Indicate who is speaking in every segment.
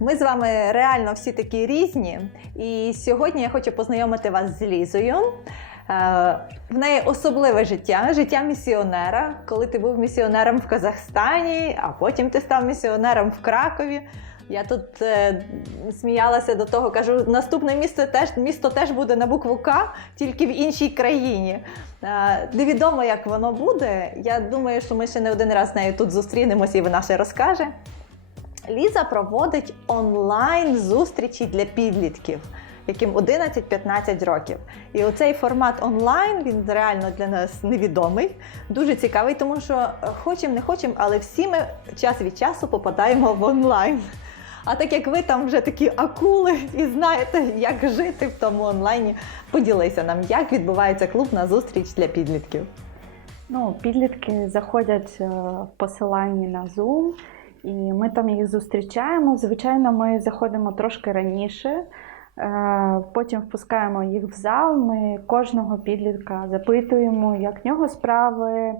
Speaker 1: Ми з вами реально всі такі різні. І сьогодні я хочу познайомити вас з Лізою. Е, В неї особливе життя, життя місіонера. Коли ти був місіонером в Казахстані, а потім ти став місіонером в Кракові. Я тут е, сміялася до того, кажу, наступне місто теж, місто теж буде на букву К, тільки в іншій країні. Е, невідомо, як воно буде. Я думаю, що ми ще не один раз з нею тут зустрінемось і вона ще розкаже. Ліза проводить онлайн зустрічі для підлітків, яким 11-15 років. І оцей формат онлайн він реально для нас невідомий, дуже цікавий, тому що е, хочемо, не хочемо, але всі ми час від часу попадаємо в онлайн. А так як ви там вже такі акули і знаєте, як жити в тому онлайні, поділися нам, як відбувається клуб на зустріч для підлітків.
Speaker 2: Ну, підлітки заходять е, в посиланні на Zoom, і ми там їх зустрічаємо. Звичайно, ми заходимо трошки раніше. е, Потім впускаємо їх в зал. Ми кожного підлітка запитуємо, як в нього справи, е,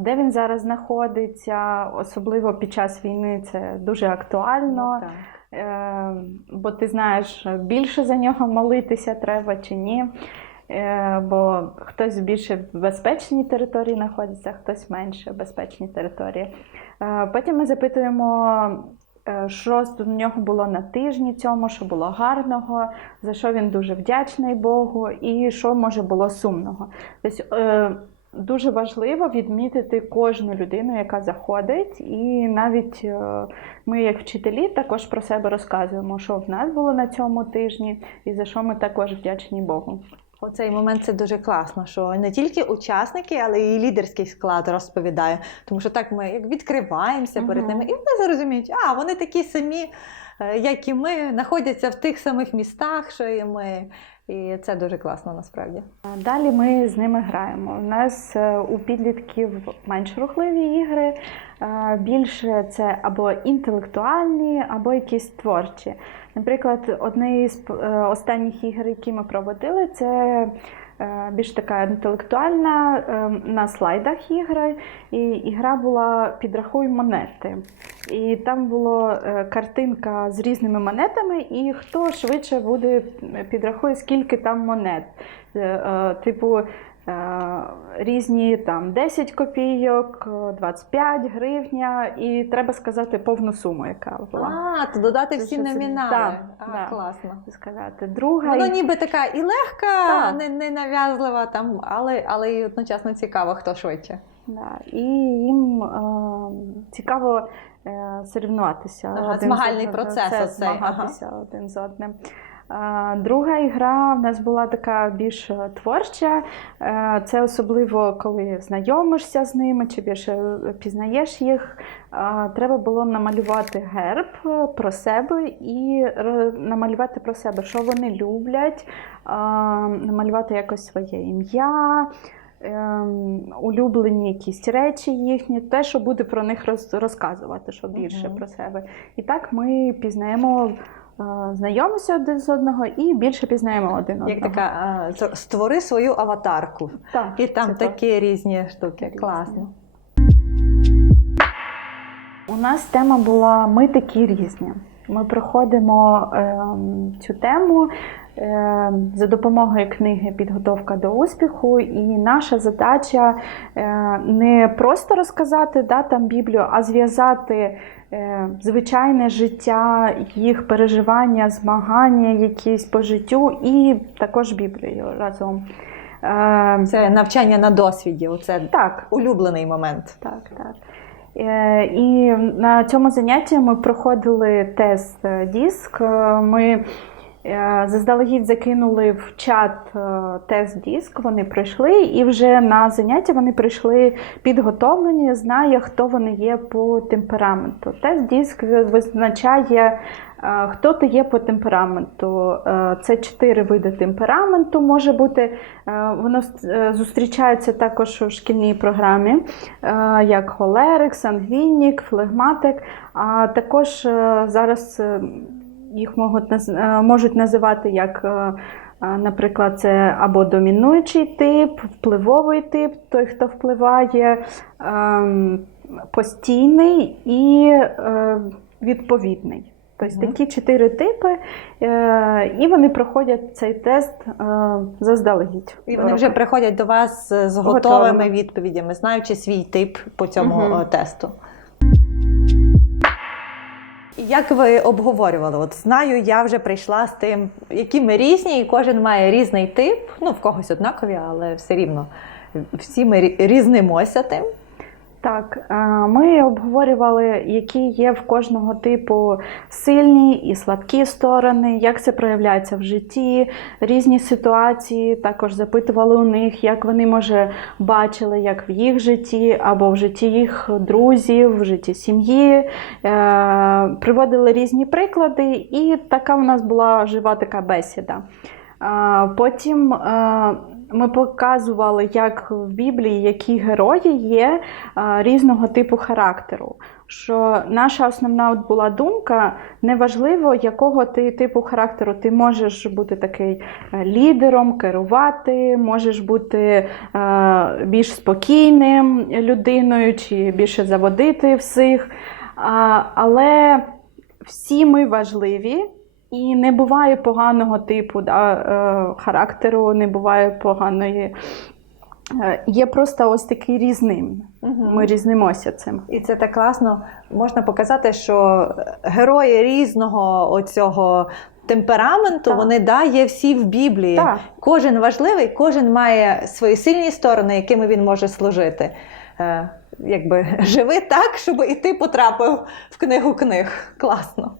Speaker 2: де він зараз знаходиться. Особливо під час війни це дуже актуально.
Speaker 1: Так.
Speaker 2: Е, бо ти знаєш, більше за нього молитися треба чи ні. Е, Бо хтось більше в безпечній території знаходиться, хтось менше в безпечній території. Е, Потім ми запитуємо, е, що в нього було на тижні цьому, що було гарного, за що він дуже вдячний Богу, і що може було сумного. Тобто, Дуже важливо відмітити кожну людину, яка заходить, і навіть ми, як вчителі, також про себе розказуємо, що в нас було на цьому тижні, і за що ми також вдячні Богу.
Speaker 1: Оцей момент це дуже класно, що не тільки учасники, але і лідерський склад розповідає. Тому що так ми як відкриваємося перед ними, і вони зрозуміють, а вони такі самі, як і ми, знаходяться в тих самих містах, що і ми. І це дуже класно насправді.
Speaker 2: Далі ми з ними граємо. У нас е, у підлітків менш рухливі ігри, е, більше це або інтелектуальні, або якісь творчі. Наприклад, одне е, останніх ігор, які ми проводили, це е, більш така інтелектуальна е, на слайдах ігра. І ігра була Підрахуй монети. І там була е, картинка з різними монетами, і хто швидше буде підрахує, скільки там монет. Е, е, Типу, е, різні там 10 копійок, е, 25 гривня, і треба сказати повну суму, яка була.
Speaker 1: А, то додати всі
Speaker 2: що це?
Speaker 1: номінали.
Speaker 2: Так,
Speaker 1: а,
Speaker 2: так.
Speaker 1: класно.
Speaker 2: Сказати. Друга
Speaker 1: Воно
Speaker 2: і-
Speaker 1: ніби така і легка,
Speaker 2: Так.
Speaker 1: не, не нав'язлива, там, але, але і одночасно цікаво, хто швидше.
Speaker 2: Да, і їм е, цікаво е, сорівнуватися.
Speaker 1: Ага,
Speaker 2: один
Speaker 1: змагальний
Speaker 2: з одним,
Speaker 1: процес
Speaker 2: це
Speaker 1: оцей,
Speaker 2: змагатися один з одним. Е, Друга ігра в нас була така більш е, творча. Е, Це особливо, коли знайомишся з ними чи більше пізнаєш їх. Е, Треба було намалювати герб е, про себе і намалювати про себе, що вони люблять, е, намалювати якось своє ім'я улюблені якісь речі їхні, те, що буде про них роз, розказувати, що більше
Speaker 1: Мгм.
Speaker 2: про себе. І так ми пізнаємо, е, знайомимося один з одного і більше пізнаємо один
Speaker 1: Як така створи свою аватарку.
Speaker 2: Так,
Speaker 1: І там такі різні штуки.
Speaker 2: Різні.
Speaker 1: Класно.
Speaker 2: У нас тема була Ми такі різні. Ми проходимо ем, цю тему ем, за допомогою книги Підготовка до успіху. І наша задача е, не просто розказати да, там Біблію, а зв'язати е, звичайне життя, їх переживання, змагання якісь по життю і також Біблію разом. Е,
Speaker 1: Це навчання на досвіді. Це
Speaker 2: так,
Speaker 1: улюблений момент.
Speaker 2: так, так. Е, І на цьому занятті ми проходили тест е, диск. Е, Ми е, заздалегідь закинули в чат е, тест диск, вони пройшли, і вже на заняття вони прийшли підготовлені, знає, хто вони є по темпераменту. Тест диск визначає. е, Хто ти є по темпераменту? Е, Це чотири види темпераменту може бути. Е, Воно е, зустрічається також у шкільній програмі, е, як холерик, сангвінік, флегматик. А також е, зараз е, їх можуть, е, можуть називати як. е, е, Наприклад, це або домінуючий тип, впливовий тип, той, хто впливає, ем, постійний і відповідний. Тобто такі чотири типи, і вони проходять цей тест заздалегідь.
Speaker 1: І вони вже приходять до вас з готовими
Speaker 2: Готовими.
Speaker 1: відповідями, знаючи свій тип по цьому е, тесту. Як ви обговорювали? От знаю, я вже прийшла з тим, які ми різні, і кожен має різний тип. Ну, в когось однакові, але все рівно всі ми рі- різнимося тим.
Speaker 2: Так, е, ми обговорювали, які є в кожного типу сильні і слабкі сторони, як це проявляється в житті, різні ситуації. Також запитували у них, як вони може бачили, як в їх житті або в житті їх друзів, в житті сім'ї. Е, Приводили різні приклади, і така в нас була жива така бесіда. Потім е, ми показували, як в Біблії, які герої є е, різного типу характеру. Що наша основна от була думка: неважливо, якого ти типу характеру, ти можеш бути такий е, лідером, керувати, можеш бути е, більш спокійним людиною чи більше заводити всіх. Але всі ми важливі. І не буває поганого типу да, е, характеру, не буває поганої. Е, є просто ось такий різним. Ми різнимося цим.
Speaker 1: І це так класно. Можна показати, що герої різного оцього темпераменту,
Speaker 2: Так.
Speaker 1: вони да, є всі в Біблії.
Speaker 2: Так.
Speaker 1: Кожен важливий, кожен має свої сильні сторони, якими він може служити. Е, якби живи так, щоб і ти потрапив в книгу книг. Класно.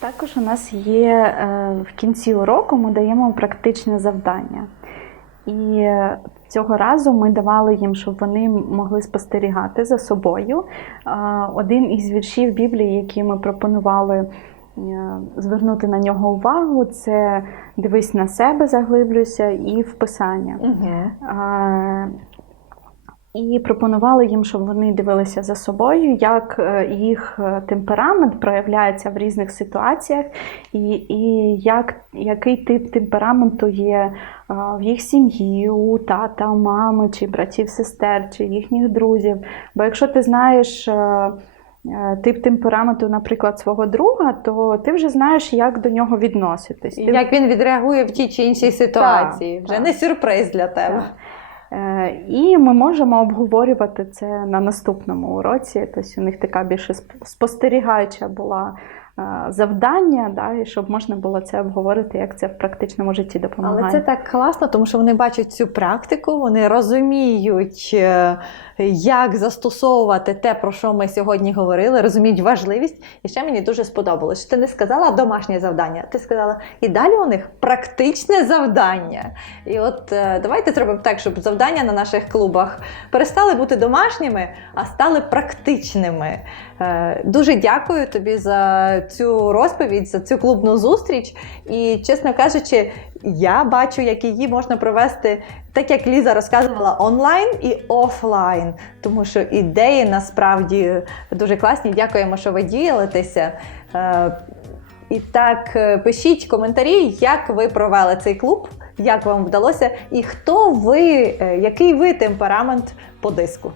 Speaker 2: Також у нас є е, в кінці уроку ми даємо практичне завдання. І цього разу ми давали їм, щоб вони могли спостерігати за собою. Е, Один із віршів Біблії, який ми пропонували е, звернути на нього увагу, це дивись на себе, заглиблюйся і в писання.
Speaker 1: Угу.
Speaker 2: І пропонували їм, щоб вони дивилися за собою, як е, їх е, темперамент проявляється в різних ситуаціях, і, і як, який тип темпераменту є е, в їх сім'ї, у тата, у мами, чи братів, сестер, чи їхніх друзів. Бо якщо ти знаєш. Тип темпераменту, наприклад, свого друга, то ти вже знаєш, як до нього відноситись. Ти
Speaker 1: Як він відреагує в тій чи іншій ситуації? Вже
Speaker 2: так.
Speaker 1: не сюрприз для тебе.
Speaker 2: Так. Е, І ми можемо обговорювати це на наступному уроці. Тобто у них така більше сп- спостерігаюча була завдання, да, і щоб можна було це обговорити, як це в практичному житті допомагає.
Speaker 1: Але це так класно, тому що вони бачать цю практику, вони розуміють, е, як застосовувати те, про що ми сьогодні говорили, розуміють важливість. І ще мені дуже сподобалось, що ти не сказала домашнє завдання, ти сказала, і далі у них практичне завдання. І от е, давайте зробимо так, щоб завдання на наших клубах перестали бути домашніми, а стали практичними. Е, Дуже дякую тобі за цю розповідь, за цю клубну зустріч. І, чесно кажучи, я бачу, як її можна провести, так як Ліза розказувала, онлайн і офлайн, тому що ідеї насправді дуже класні. Дякуємо, що ви ділитеся. Е, І так, е, пишіть коментарі, як ви провели цей клуб, як вам вдалося, і хто ви, який ви темперамент по диску.